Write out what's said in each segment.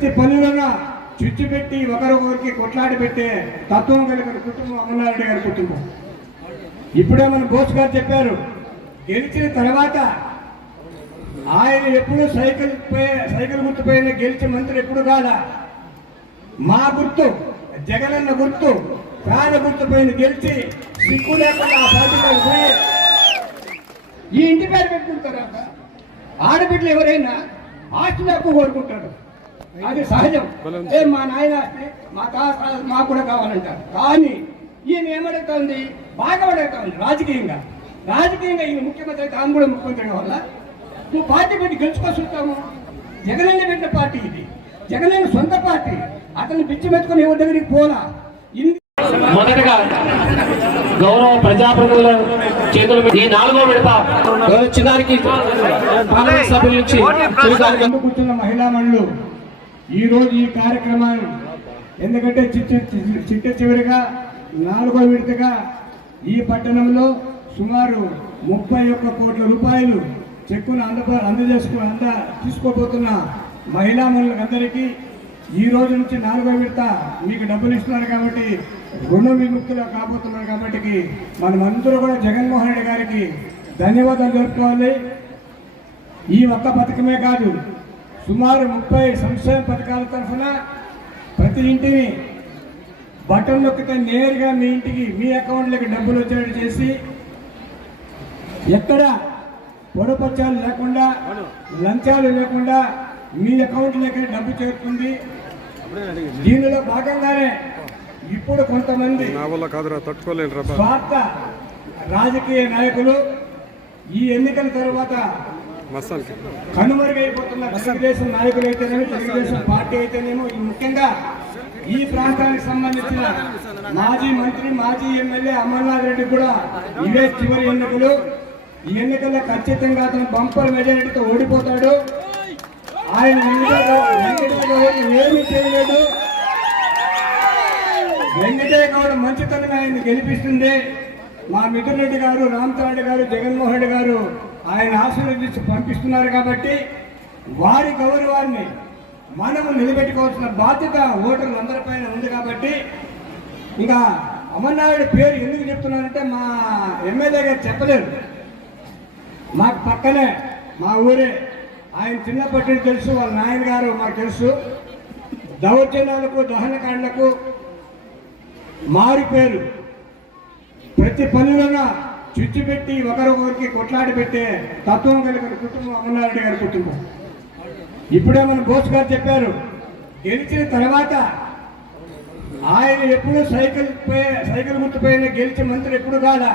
ప్రతి పనులను చుచ్చు పెట్టి ఒకరికొకరికి కొట్లాడి పెట్టే తత్వం కలిగిన కుటుంబం అమర్నారెడ్డి గారి కుటుంబం. ఇప్పుడే మన బోస్ గారు చెప్పారు గెలిచిన తర్వాత ఆయన ఎప్పుడు సైకిల్ సైకిల్ గుర్తు పైన గెలిచి మంత్రి ఎప్పుడు కాదా మా గుర్తు జగనన్న గుర్తు ప్రాణ గుర్తుపోయిన గెలిచి సిగ్గు లేకుండా ఆ ఈ ఇంటి పేరు పెట్టుకుంటారా? ఆడబిడ్డలు ఎవరైనా ఆస్తి హక్కు కోరుకుంటారు. అది సహజం. ఏ మా నాయన మా తాత మాకు కూడా కావాలంటారు. కానీ ఈయన ఏమడుగుతుంది బాగా అడుగుతుంది రాజకీయంగా. రాజకీయంగా ఈయన ముఖ్యమంత్రి అయితే ఆమె కూడా ముఖ్యమంత్రి కావాలా? నువ్వు పార్టీ పెట్టి గెలుచుకొస్తుంటాము జగనన్న పెట్టిన పార్టీ ఇది. జగనన్న సొంత పార్టీ. అతను పిచ్చి మెచ్చుకొని ఎవరి దగ్గరికి పోలా ఇన్ని మొదటగా గౌరవ ప్రజాప్రతినిధుల చేతులు ఈ నాలుగో విడత చిన్నారికి పార్లమెంట్ సభ్యుల నుంచి కూర్చున్న మహిళా మనులు? ఈరోజు ఈ కార్యక్రమాన్ని ఎందుకంటే చిట్ట చిట్ట చివరిగా నాలుగో విడతగా ఈ పట్టణంలో సుమారు ముప్పై ఒక్క కోట్ల రూపాయలు చెక్కును అంద అందజేసుకు అంద తీసుకోబోతున్న మహిళా మనులందరికీ ఈ రోజు నుంచి నాలుగో విడత మీకు డబ్బులు ఇస్తున్నారు కాబట్టి రుణ విముక్తులు కాబోతున్నారు కాబట్టి మనం కూడా జగన్మోహన్ రెడ్డి గారికి ధన్యవాదాలు జరుపుకోవాలి ఈ ఒక్క పథకమే కాదు సుమారు ముప్పై సంక్షేమ పథకాల తరఫున ప్రతి ఇంటిని బటన్ నొక్కితే నేరుగా మీ ఇంటికి మీ అకౌంట్లోకి డబ్బులు వచ్చేటట్టు చేసి ఎక్కడ పొడపచ్చాలు లేకుండా లంచాలు లేకుండా మీ అకౌంట్లోకి డబ్బు చేరుతుంది దీనిలో భాగంగానే ఇప్పుడు కొంతమంది నా వల్ల కాదురా తట్టుకోలేను రా స్వార్థ రాజకీయ నాయకులు ఈ ఎన్నికల తర్వాత కనుమరుగైపోతున్న తెలుగుదేశం నాయకులు అయితేనేమి తెలుగుదేశం పార్టీ అయితేనేమో ఈ ముఖ్యంగా ఈ ప్రాంతానికి సంబంధించిన మాజీ మంత్రి మాజీ ఎమ్మెల్యే అమర్నాథ్ రెడ్డి కూడా ఇవే చివరి ఎన్నికలు. ఈ ఎన్నికల్లో ఖచ్చితంగా అతను బంపర్ మెజారిటీతో ఓడిపోతాడు. ఆయన ఏమీ చేయలేడు వెంకటయ్య గౌడ మంచితనం ఆయన గెలిపిస్తుంది. మా మిత్రురెడ్డి గారు రామచరెడ్డి గారు జగన్మోహన్ రెడ్డి గారు ఆయన ఆశీర్వదించి పంపిస్తున్నారు కాబట్టి వారి గౌరవాన్ని మనము నిలబెట్టుకోవాల్సిన బాధ్యత ఓటర్లందరిపైన ఉంది కాబట్టి ఇంకా అమర్నాయుడు పేరు ఎందుకు చెప్తున్నానంటే మా ఎమ్మెల్యే గారు చెప్పలేరు మాకు పక్కనే మా ఊరే. ఆయన చిన్నప్పటి నుంచి తెలుసు వాళ్ళ నాయన గారు మాకు తెలుసు. దౌర్జన్యాలకు దహనకాండలకు మారి పేరు. ప్రతి పనులను చుచ్చు పెట్టి ఒకరొకరికి కొట్లాడి పెట్టే తత్వం కలిగిన కుటుంబం అమర్నారెడ్డి గారి కుటుంబం. ఇప్పుడే మన బోస్ గారు చెప్పారు గెలిచిన తర్వాత ఆయన ఎప్పుడు సైకిల్ సైకిల్ గుర్తు గెలిచిన గెలిచి మంత్రి ఎప్పుడు కాదా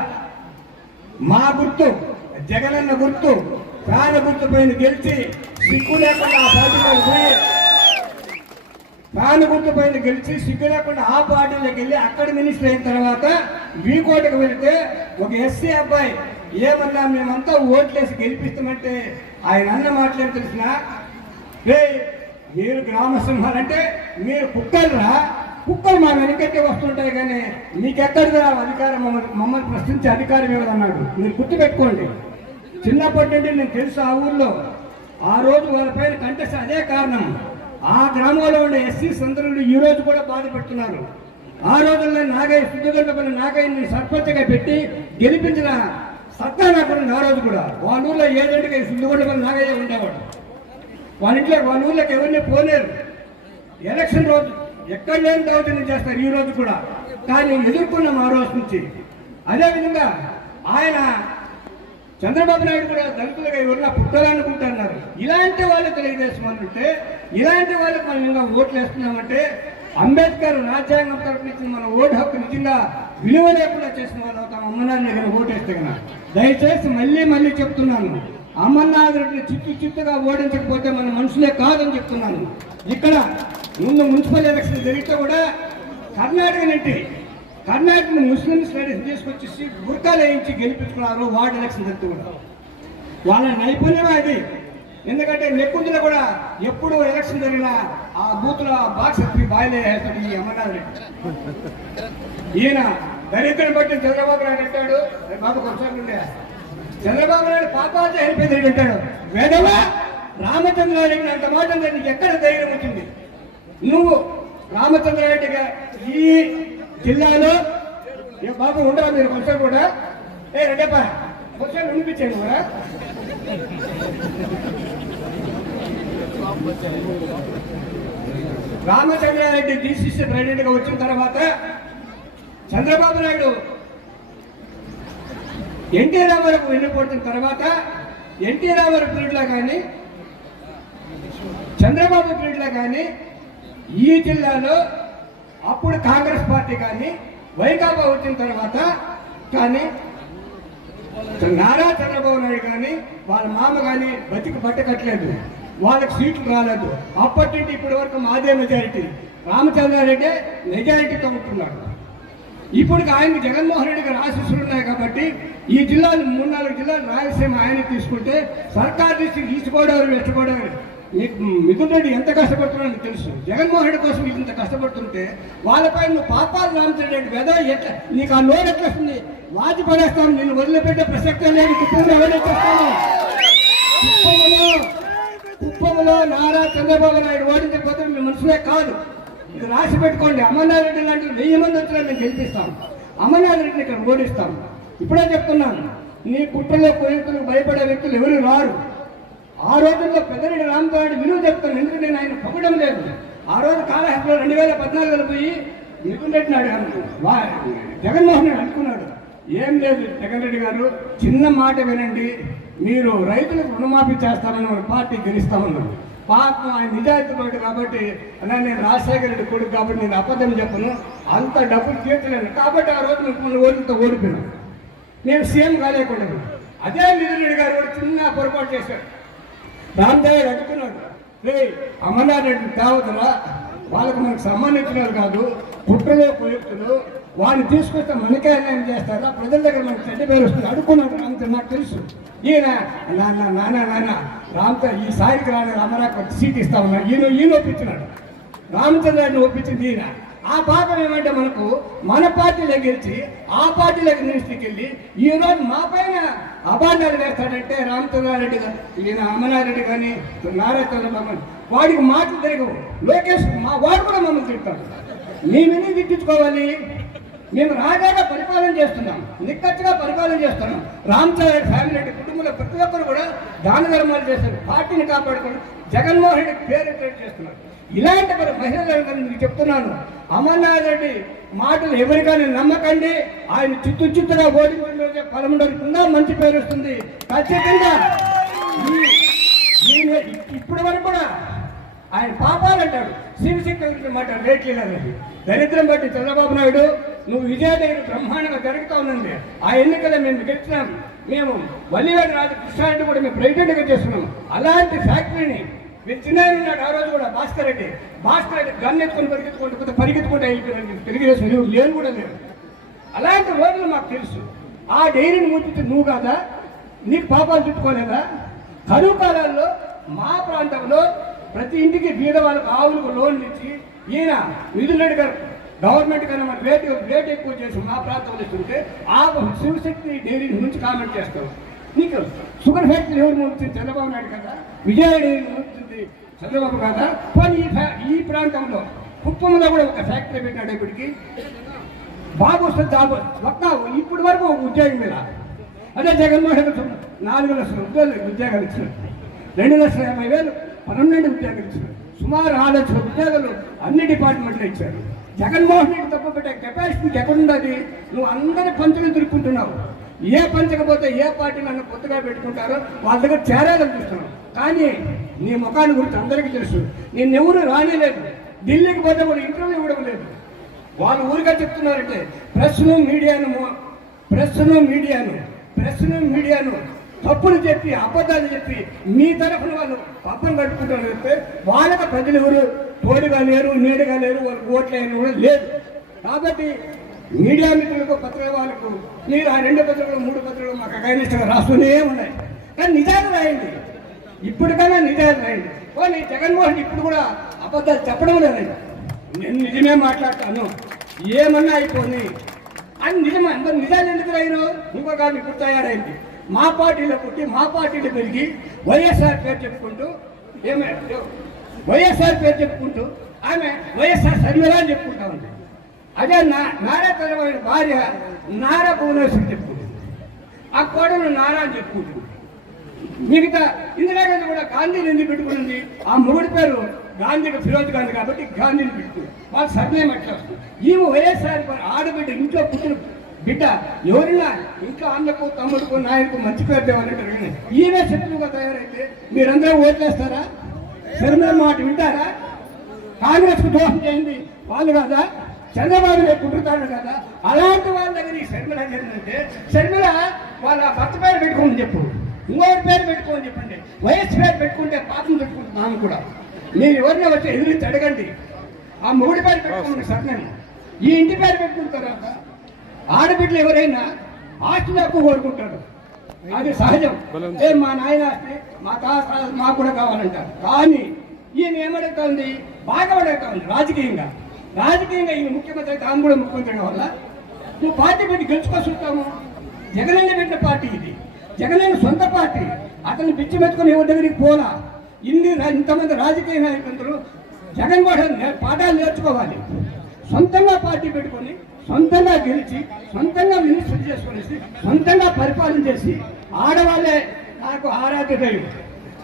మా గుర్తు జగనన్న గుర్తు ప్రాణ గుర్తుపోయిన గెలిచి సిగ్గు లేకుండా ఆ పార్టీలోకి పోయి గుర్తు పైన గెలిచి సిగ్గు లేకుండా ఆ పార్టీలోకి వెళ్ళి అక్కడ మినిస్టర్ అయిన తర్వాత వీకోటకు వెళితే ఒక ఎస్సీ అబ్బాయి ఏమన్నా మేమంతా ఓట్లేసి గెలిపిస్తామంటే ఆయన అన్న మాటలేం తెలిసిన రే మీరు గ్రామసింహాలంటే మీరు కుక్కలరా కుక్కలు మా వెనకట్టే వస్తుంటాయి కానీ మీకెక్కడిదా అధికారం మమ్మల్ని మమ్మల్ని ప్రశ్నించే అధికారం ఇవ్వదన్నాడు. మీరు గుర్తుపెట్టుకోండి చిన్నప్పటి నుండి నేను తెలుసు ఆ ఊర్లో. ఆ రోజు వాళ్ళ పైన కంటెస్ట్ అదే కారణం. ఆ గ్రామంలో ఉండే ఎస్సీ సందరులు ఈ రోజు కూడా బాధపడుతున్నారు. ఆ రోజుల్లో నాగయ్య శుద్ధగొండపల్లి నాగయ్యని సర్పంచ్గా పెట్టి గెలిపించిన సత్తా నాకు ఆ రోజు కూడా. వాళ్ళ ఊర్లో ఏజెంట్గా శుద్ధగొండపల్లి నాగయ్య ఉండేవాడు? వాళ్ళ ఇంట్లో వాళ్ళ ఊర్లోకి ఎవరిని పోలేరు. ఎలక్షన్ రోజు ఎక్కడ లేని దౌర్జన్యం చేస్తారు ఈ రోజు కూడా. కానీ ఎదుర్కొన్నాం ఆ రోజు నుంచి. అదేవిధంగా ఆయన చంద్రబాబు నాయుడు కూడా దళితులుగా ఎవరన్నా పుట్టాలనుకుంటున్నారు. ఇలాంటి వాళ్ళు తెలుగుదేశం అంటే ఇలాంటి వాళ్ళకి మనం ఇంకా ఓట్లు వేస్తున్నామంటే అంబేద్కర్ రాజ్యాంగం తరపు ఇచ్చిన మన ఓటు హక్కు నిజంగా విలువ లేకుండా చేసిన వాళ్ళు అవుతాం. అమ్మనాథ్ దగ్గర ఓటేస్తే వేస్తే దయచేసి మళ్ళీ మళ్ళీ చెప్తున్నాను. అమర్నాథ్ రెడ్డిని చిత్తు చిత్తుగా ఓడించకపోతే మన మనుషులే కాదని చెప్తున్నాను. ఇక్కడ ముందు మున్సిపల్ ఎలక్షన్ జరిగితే కూడా కర్ణాటక నుండి కర్ణాటక ముస్లిం స్టడీస్ తీసుకొచ్చేసి బుర్కాలు వేయించి గెలిపించుకున్నారు. వార్డు ఎలక్షన్ జరిగితే కూడా. వాళ్ళ నైపుణ్యం అది. ఎందుకంటే నెక్కుందులో కూడా ఎప్పుడు ఎలక్షన్ జరిగినా ఆ బూత్ల బాక్స్ ఎత్తి బాయిలే వేస్తాడు ఈ అమర్నాథ్ రెడ్డి. ఈయన దరిద్రం బట్టి చంద్రబాబు నాయుడు అంటాడు. బాబు కొంచెం చంద్రబాబు నాయుడు పాపాలు అయిపోయింది అంటాడు. వేదవా? రామచంద్రారెడ్డి అంత మాట నీకు ఎక్కడ ధైర్యం వచ్చింది? నువ్వు రామచంద్రారెడ్డిగా ఈ జిల్లాలో ఏ బాబు ఉండరా మీరు కొంచెం కూడా? ఏ రెడ్డప్ప కొంచెం వినిపించాడు కూడా రామచంద్రారెడ్డి డిసిసి ప్రెసిడెంట్గా వచ్చిన తర్వాత చంద్రబాబు నాయుడు ఎన్టీ రామారావు వెళ్ళిపోతున్న తర్వాత ఎన్టీ రామారావు పీరియడ్లో కానీ చంద్రబాబు పీరియడ్లో కానీ ఈ జిల్లాలో అప్పుడు కాంగ్రెస్ పార్టీ కానీ వైకాపా వచ్చిన తర్వాత కానీ నారా చంద్రబాబు నాయుడు కానీ వాళ్ళ మామ కానీ బతికి పట్టకట్లేదు వాళ్ళకి సీట్లు రాలేదు. అప్పటి నుండి ఇప్పటి వరకు మాదే మెజారిటీ రామచంద్రారెడ్డి మెజారిటీతో ఉంటున్నాడు. ఇప్పటికి ఆయనకి జగన్మోహన్ రెడ్డి గారు ఆశీస్సులు ఉన్నాయి కాబట్టి ఈ జిల్లాలు మూడు నాలుగు జిల్లాలు రాయలసీమ ఆయన తీసుకుంటే Sarkar district east Godavari west Godavari. మీకు మిథున్ రెడ్డి ఎంత కష్టపడుతున్నాడో నీకు తెలుసు. జగన్మోహన్ రెడ్డి కోసం ఇంత కష్టపడుతుంటే వాళ్ళపై నువ్వు పాపాలు రామచంద్ర రెడ్డి వెద ఎట్లా నీకు ఆ లోన్ ఎట్లా వస్తుంది? వాచి పడేస్తాను వదిలిపెట్టే ప్రసక్తే లేదు. కుప్పంలో ఎవరైతేస్తాను కుప్పంలో నారా చంద్రబాబు నాయుడు ఓడించకపోతే మీ మనసులే కాదు. ఇది రాసి పెట్టుకోండి. అమర్నాథ్ రెడ్డి లాంటి వెయ్యి మంది వచ్చినా మేము గెలిపిస్తాం. అమర్నాథ్ రెడ్డిని ఇక్కడ ఓడిస్తాం. ఇప్పుడే చెప్తున్నాను. నీ కుట్రలో కోరికలకు భయపడే వ్యక్తులు ఎవరు రారు. ఆ రోజుల్లో పెద్దరెడ్డి రామచంద్ర విలువ చెప్తాను. ఎందుకంటే నేను ఆయన పొగడం లేదు. ఆ రోజు కాలహస్తిలో రెండు వేల పద్నాలుగులో పోయి మిథున్ రెడ్డిని అడిగాను జగన్మోహన్ రెడ్డి అనుకున్నాడు. ఏం లేదు జగన్ రెడ్డి గారు చిన్న మాట వినండి. మీరు రైతులకు రుణమాఫీ చేస్తారని మన పార్టీ గెలుస్తామన్నారు పాపం ఆయన నిజాయితీ పడు కాబట్టి అలా నేను రాజశేఖర రెడ్డి కొడుకు కాబట్టి నేను అబద్ధం చెప్పను. అంత డబ్బులు తీర్చలేను. కాబట్టి ఆ రోజు నేను కొన్ని ఓట్లతో ఓడిపోయాను. నేను సీఎం కాలేకుండా అదే మిథున్ రెడ్డి గారు కూడా చిన్న పొరపాటు చేశారు రామదేవ్ అడుగుతున్నాడు రే అమర్నాథ్ రెడ్డి తేవతరా వాళ్ళకు మనకు సంబంధించినారు కాదు కుట్రలో కుయుక్తులు. వాడిని తీసుకొస్తే మనకే అన్యాయం చేస్తారా? ప్రజల దగ్గర మనకు చెడ్డ పేరు వస్తుంది. అడుక్కున్నాడు అంత నాకు తెలుసు. ఈయన నాన్న నాన్న నాన్న రామతో ఈ సాయికి రాని రామరాకు సీట్ ఇస్తా ఈయన ఈయన ఒప్పించినాడు. రామచంద్రాన్ని ఒప్పించింది ఈయన. ఆ పాపం ఏమంటే మనకు మన పార్టీలో గెలిచి ఆ పార్టీలోకి నిలిచికెళ్ళి ఈరోజు ఈ రోజు మా పైన అబాండాలు వేస్తాడంటే రామచంద్రారెడ్డి గారు ఈయన అమరారెడ్డి కానీ నారా చంద్రబాబు వాడికి మాటలు తిరగవు లోకేష్ మా వాడు కూడా మమ్మల్ని తిడతాడు. మేమెన్ని తిట్టించుకోవాలి? మేము రాజాగా పరిపాలన చేస్తున్నాం. నిక్కచ్చిగా పరిపాలన చేస్తున్నాం. రామచంద్ర ఫ్యామిలీ రెడ్డి కుటుంబంలో ప్రతి ఒక్కరు కూడా దాన ధర్మాలు చేస్తారు పార్టీని కాపాడుకొని జగన్మోహన్ రెడ్డి పేరు చేస్తున్నారు. ఇలాంటి మరి మహిళలందరూ మీకు చెప్తున్నాను. అమర్నాథ్ రెడ్డి మాటలు ఎవరికైనా నమ్మకండి. ఆయన చిత్తు చిత్తుగా ఓడించిన రోజే పదమూడుకుందా మంచి పేరు వస్తుంది. ఖచ్చితంగా ఇప్పటి వరకు కూడా ఆయన పాపాలు అంటాడు శివశక్తి గురించి మాట రేట్లు దరిద్రం బట్టి చంద్రబాబు నాయుడు నువ్వు విజయనగరం బ్రహ్మాండంగా జరుగుతూ ఉందండి. ఆ ఎన్నికల్లో మేము గెలిచినాం. మేము వల్లివేడి రాజు కృష్ణారెడ్డి కూడా మేము ప్రెసిడెంట్గా చేస్తున్నాం. అలాంటి ఫ్యాక్టరీని మీరు చిన్న ఆ రోజు కూడా భాస్కర్ రెడ్డి. భాస్కర్ రెడ్డి గన్ ఎత్తుకొని పరిగెత్తుకుంటూ కొద్దిగా పరిగెత్తుకుంటూ వెళ్ళిపోయారు తెలుగుదేశం లేవు లేను కూడా లేరు అలాంటి రోజులు మాకు తెలుసు. ఆ డైరీని మూర్తి నువ్వు కాదా? నీకు పాపాలు చుట్టుకోలేదా కరువు కాలాల్లో మా ప్రాంతంలో ప్రతి ఇంటికి బీదవాళ్ళకు ఆవులకు లోన్లు ఇచ్చి ఈయన విధులరెడ్డి గారు గవర్నమెంట్ కన్నా మనం రేట్ రేట్ ఎక్కువ చేసి మా ప్రాంతంలో ఇస్తుంటే ఆ శివశక్తి డైరీ నుంచి కామెంట్ చేస్తాం. నీకు షుగర్ ఫ్యాక్టరీ ఎవరు మూర్తి చంద్రబాబు నాయుడు కదా? విజయ డైరీ మూర్తి చంద్రబాబు కదా? కానీ ఈ ఫ్యా- ఈ ప్రాంతంలో కుప్పంలో కూడా ఒక ఫ్యాక్టరీ పెట్టాడు ఇప్పటికి. బాబు వస్తుంది జాబు ఒక్క ఇప్పటి వరకు ఒక ఉద్యోగం మీద. అదే జగన్మోహన్ రెడ్డి నాలుగు లక్షల ఉద్యోగాలు ఉద్యోగాలు ఇచ్చినారు రెండు లక్షల యాభై వేలు పన్నెండు ఉద్యోగాలు ఇచ్చినారు సుమారు ఆరు లక్షల ఉద్యోగాలు అన్ని డిపార్ట్మెంట్లు ఇచ్చారు. జగన్మోహన్ రెడ్డి తప్ప పెట్టే కెపాసిటీ ఎక్కడున్నది నువ్వు అందరి పంచులు తిరుక్కుంటున్నావు ఏ పంచకపోతే ఏ పార్టీ నన్ను కొత్తగా పెట్టుకుంటారో వాళ్ళ దగ్గర చేరాలని చూస్తున్నావు. కానీ నీ ముఖాన్ని గురించి అందరికీ తెలుసు. నిన్నెవరు రానిలేదు. ఢిల్లీకి పోతే కూడా ఇంటర్వ్యూ ఇవ్వడం లేదు వాళ్ళు ఊరిగా చెప్తున్నారంటే ప్రెస్ను మీడియాను ప్రెస్ను మీడియాను ప్రెస్ను మీడియాను తప్పులు చెప్పి అబద్ధాలు చెప్పి మీ తరఫున వాళ్ళు పప్పం కట్టుకుంటారు చెప్తే వాళ్ళకి ప్రజలు ఎవరు తోడుగా లేరు నీడగా లేరు వాళ్ళకి ఓట్లు కూడా లేదు. కాబట్టి మీడియా మిత్రులకు పత్రిక వాళ్ళకు మీరు ఆ రెండు పత్రికలు మూడు పత్రికలు మాకు అగైనిస్ట్గా రాస్తూనే ఉన్నాయి. కానీ నిజాలు రాయండి. ఇప్పటికైనా నిజాలు రాయండి. పోనీ జగన్మోహన్ ఇప్పుడు కూడా అబద్ధాలు చెప్పడం లేదండి. నేను నిజమే మాట్లాడతాను. ఏమన్నా అయిపోని అని నిజమే. మరి నిజాలు ఎందుకు రాయరు? ఇంకో కాదు ఇప్పుడు తయారైంది. మా పార్టీలో పుట్టి మా పార్టీలో పెరిగి వైఎస్ఆర్ పేరు చెప్పుకుంటూ ఏమే వైఎస్ఆర్ పేరు చెప్పుకుంటూ ఆమె వైఎస్ఆర్ సర్వేలా అని చెప్పుకుంటా ఉంది అదే నా నారా తరమైన భార్య నారా భువనేశ్వరి చెప్పుకుంటుంది. ఆ కోడలు నారా అని చెప్పుకుంటుంది. మిగతా ఇందిరాగాంధీ కూడా గాంధీని ఎందుకు పెట్టుకుంది ఆ మొగుడి పేరు గాంధీకి ఫిరోజ్ గాంధీ కాబట్టి గాంధీని పెట్టుకుంది వాళ్ళ సర్నేమ్ ఎట్లా ఈమె వైఎస్ఆర్ ఆడబిడ్డ ఇంట్లో పుట్టిన బిడ్డ ఎవరినా ఇంట్లో అన్నకు తమ్ముడుకు నాయనకు మంచి పేరు తేవాలంటారు ఈమె శత్రువుగా తయారైతే మీరందరూ ఓట్లేస్తారా? శర్మ మాట వింటారా? కాంగ్రెస్కు దోషం చేయండి వాళ్ళు కదా? చంద్రబాబు రేపు కుట్టుతాడు కదా? అలాంటి వాళ్ళ దగ్గర ఈ శర్మిల జరిగిందంటే శర్మిల వాళ్ళ భర్త పేరు పెట్టుకోమని చెప్పు. ఇంకోటి పేరు పెట్టుకోమని చెప్పండి. వయస్సు పేరు పెట్టుకుంటే పాపం పెట్టుకుంటున్నాను కూడా. మీరు ఎవరిని వచ్చి ఎదురించి అడగండి. ఆ మొగుడి పేరు పెట్టుకోమని సత్యం ఈ ఇంటి పేరు పెట్టుకున్న తర్వాత ఆడబిడ్డలు ఎవరైనా ఆస్తిని కోరుకుంటారు. అది సహజం. ఏ మా నాయన మా తాత మాకు కూడా కావాలంటారు. కానీ ఈయన ఏమడుగుతుంది? బాగా అడుగుతుంది రాజకీయంగా. రాజకీయంగా ఈయన ముఖ్యమంత్రి ఆమె కూడా ముఖ్యమంత్రి కావాలా నువ్వు పార్టీ పెట్టి గెలుచుకొస్తుంటాము జగనన్న పెట్టిన పార్టీ ఇది. జగనన్న సొంత పార్టీ. అతన్ని పిచ్చి మెచ్చుకొని ఎవరి దగ్గరికి పోలా? ఇన్ని ఇంతమంది రాజకీయ నాయకులు జగన్మోహన్ నే- పాఠాలు నేర్చుకోవాలి. సొంతంగా పార్టీ పెట్టుకొని సొంతంగా గెలిచి సొంతంగా మినిస్టర్ చేసుకునేసి సొంతంగా పరిపాలన చేసి ఆడవాళ్ళే నాకు ఆరాధ్య దైవం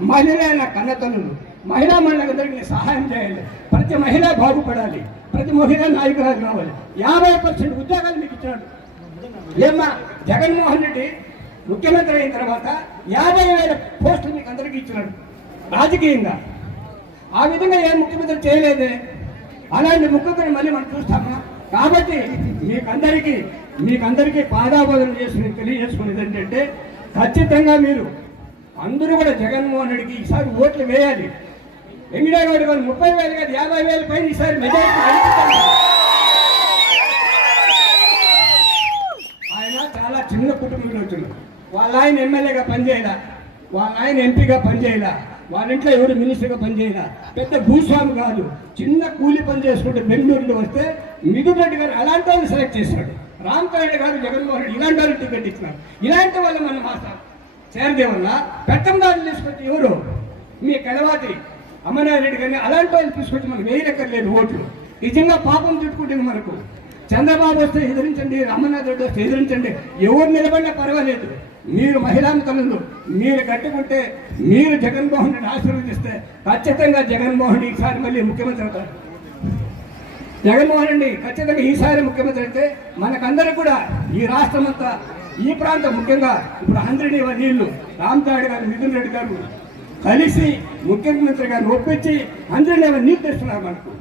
మహిళలే నా కన్నతనులు. మహిళా మండలందరికీ నేను సహాయం చేయాలి ప్రతి మహిళ బాగుపడాలి. ప్రతి మహిళ నాయకురాలు రావాలి యాభై పర్సెంట్ ఉద్యోగాలు మీకు ఇచ్చినాడు. ఏమ్మా జగన్మోహన్ రెడ్డి ముఖ్యమంత్రి అయిన తర్వాత యాభై వేల పోస్టులు మీకు అందరికీ ఇచ్చినాడు. రాజకీయంగా. ఆ విధంగా ఏ ముఖ్యమంత్రి చేయలేదే? అలాంటి ముఖ్యమంత్రి మళ్ళీ మనం చూస్తామా? కాబట్టి మీకందరికీ మీకందరికీ పాదాబోధన చేసి తెలియజేసుకునేది ఏంటంటే ఖచ్చితంగా మీరు అందరూ కూడా జగన్మోహన్ రెడ్డికి ఈసారి ఓట్లు వేయాలి. వెంకటరావు గారు ముప్పై వేలు కాదు యాభై వేల పైన ఈసారి మెజారిటీ ఆయన చాలా చిన్న కుటుంబంలో వచ్చినారు వాళ్ళ ఆయన ఎమ్మెల్యేగా పనిచేయలా వాళ్ళ ఆయన ఎంపీగా పనిచేయలా. వాళ్ళ ఇంట్లో ఎవరు మినిస్టర్గా పనిచేయడా పెద్ద భూస్వామి కాదు. చిన్న కూలి పని చేసుకుంటే బెంగళూరులో వస్తే మిథున్ రెడ్డి గారు అలాంటి వాళ్ళని సెలెక్ట్ చేశాడు. రామ్ రెడ్డి గారు జగన్మోహన్ రెడ్డి ఇలాంటి వాళ్ళు టికెట్ ఇచ్చినారు. ఇలాంటి వాళ్ళు మనం మాస్టర్ చేరదే వల్ల తీసుకొచ్చి ఎవరు? మీ కలవాతి అమర్నాథ్ గారిని అలాంటి వాళ్ళు తీసుకొచ్చి మనకు వేయలెక్కర్లేదు ఓట్లు. నిజంగా పాపం చుట్టుకుంటుంది మనకు? చంద్రబాబు వస్తే ఎదిరించండి రామనాథ్ రెడ్డి వస్తే ఎదిరించండి. ఎవరు నిలబడినా పర్వాలేదు. మీరు మహిళా మీరు కట్టుకుంటే మీరు జగన్మోహన్ రెడ్డి ఆశీర్వదిస్తే ఖచ్చితంగా జగన్మోహన్ ఈసారి మళ్ళీ ముఖ్యమంత్రి అవుతారు జగన్మోహన్ రెడ్డి ఖచ్చితంగా ఈసారి ముఖ్యమంత్రి అయితే మనకందరూ కూడా ఈ రాష్ట్రం అంతా ఈ ప్రాంతం ముఖ్యంగా ఇప్పుడు హండ్రెడ్ నీళ్ళు రామ్తాడు గారు మిథున్ రెడ్డి గారు కలిసి ముఖ్యమంత్రి గారిని ఒప్పించి హండ్రెడ్ నీళ్ళు తెస్తున్నారు మనకు.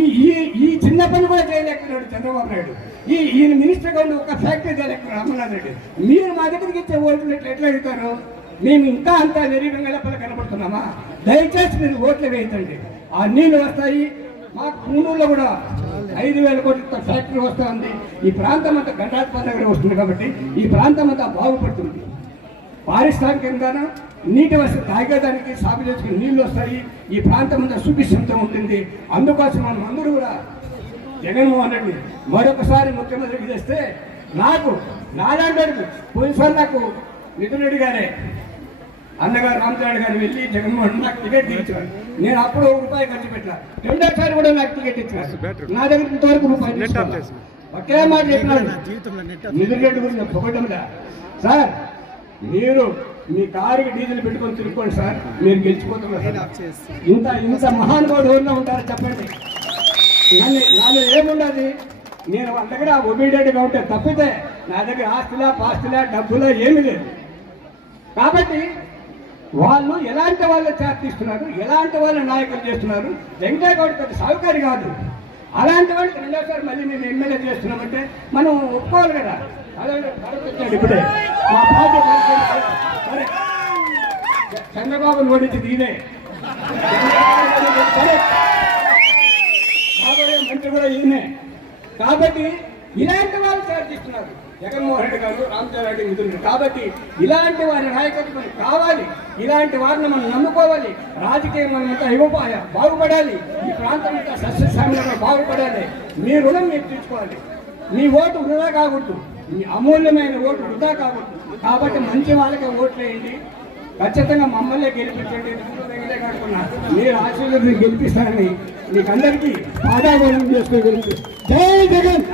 ఈ ఈ ఈ చిన్న పని కూడా చేయలేకున్నాడు చంద్రబాబు నాయుడు. ఈ ఈయన మినిస్టర్ గారు ఒక ఫ్యాక్టరీ చేయలేకపోయాడు అమర్నాథ్ రెడ్డి మీరు మా దగ్గరికి ఇచ్చే ఓట్లు ఎట్లా అడుగుతారు? మేము ఇంకా అంత వెరీరంగా లోపల కనబడుతున్నామా దయచేసి మీరు ఓట్లు వేయించండి ఆ నీళ్ళు వస్తాయి. మా కూనూరులో కూడా ఐదు వేల కోట్ల ఫ్యాక్టరీ వస్తూ ఉంది ఈ ప్రాంతం అంతా గంటాత్మ దగ్గర వస్తుంది కాబట్టి ఈ ప్రాంతం అంతా బాగుపడుతుంది. పారిశ్రామికంగానూ నీటి వసతి తాగేదానికి సాగు చేసుకుని నీళ్ళు వస్తాయి. ఈ ప్రాంతం అంతా సుభిక్షంతో ఉంటుంది. అందుకోసం మనం అందరూ కూడా జగన్మోహన్ రెడ్డి మరొకసారి ముఖ్యమంత్రి చేస్తే నాకు నాలాంటి పోయినసారి నాకు మిథున్ రెడ్డి గారే అన్నగారు రామచంద్ర గారు వెళ్ళి జగన్మోహన్ రెడ్డి నాకు టికెట్ ఇచ్చారు నేను అప్పుడు ఒక రూపాయి ఖర్చు పెట్టా రెండోసారి కూడా నాకు టికెట్ ఇచ్చారు. నా దగ్గర ఇంతవరకు రూపాయి. ఒకే మాట చెప్పినాడు. మిథున్ రెడ్డి గురించి పొగటంలా సార్ మీరు మీ కారుకి డీజిల్ పెట్టుకొని తిరుక్కోండి సార్ మీరు గెలిచిపోతున్నారు. ఇంత ఇంత మహానుభావుడు ఎవరిలో ఉంటారో చెప్పండి నన్ను నాలో ఏముండదు నేను వాళ్ళ దగ్గర ఒబీడియట్గా ఉంటే తప్పితే నా దగ్గర ఆస్తిలా పాస్తిలా డబ్బులా ఏమీ లేదు కాబట్టి వాళ్ళు ఎలాంటి వాళ్ళు చేస్తున్నారు ఎలాంటి వాళ్ళు నాయకులు చేస్తున్నారు వెంకయ్య గౌడ్ పెద్ద సౌకర్యం కాదు అలాంటి వాళ్ళకి రెండోసారి మళ్ళీ మేము ఎమ్మెల్యే చేస్తున్నామంటే మనం ఒప్పుకోవాలి కదా వచ్చాడు ఇప్పుడే మా పార్టీ చంద్రబాబు ఓడించింది ఇదే కాబోయే మంత్రి కూడా ఈయనే. కాబట్టి ఇలాంటి వాళ్ళు చేస్తున్నారు. జగన్మోహన్ రెడ్డి గారు రామచంద్ర రెడ్డి మిత్రులు. కాబట్టి ఇలాంటి వారి నాయకత్వం కావాలి. ఇలాంటి వారిని మనం నమ్ముకోవాలి. రాజకీయం మనమంతా ఇవ్వపాయ బాగుపడాలి. ఈ ప్రాంతం అంతా సస్యశ్యామలంగా బాగుపడాలి. మీ రుణం మీరు తీర్చుకోవాలి. మీ ఓటు వృధా కాకూడదు. మీ అమూల్యమైన ఓటు వృధా కాకూడదు. కాబట్టి మంచి వాళ్ళకే ఓట్లు వేయండి. ఖచ్చితంగా మమ్మల్ని గెలిపించండి. కాకుండా మీరు ఆశీర్వాదం గెలిపిస్తారని మీకు అందరికీ పాదాభరణం గెలిపి. జై జగన్!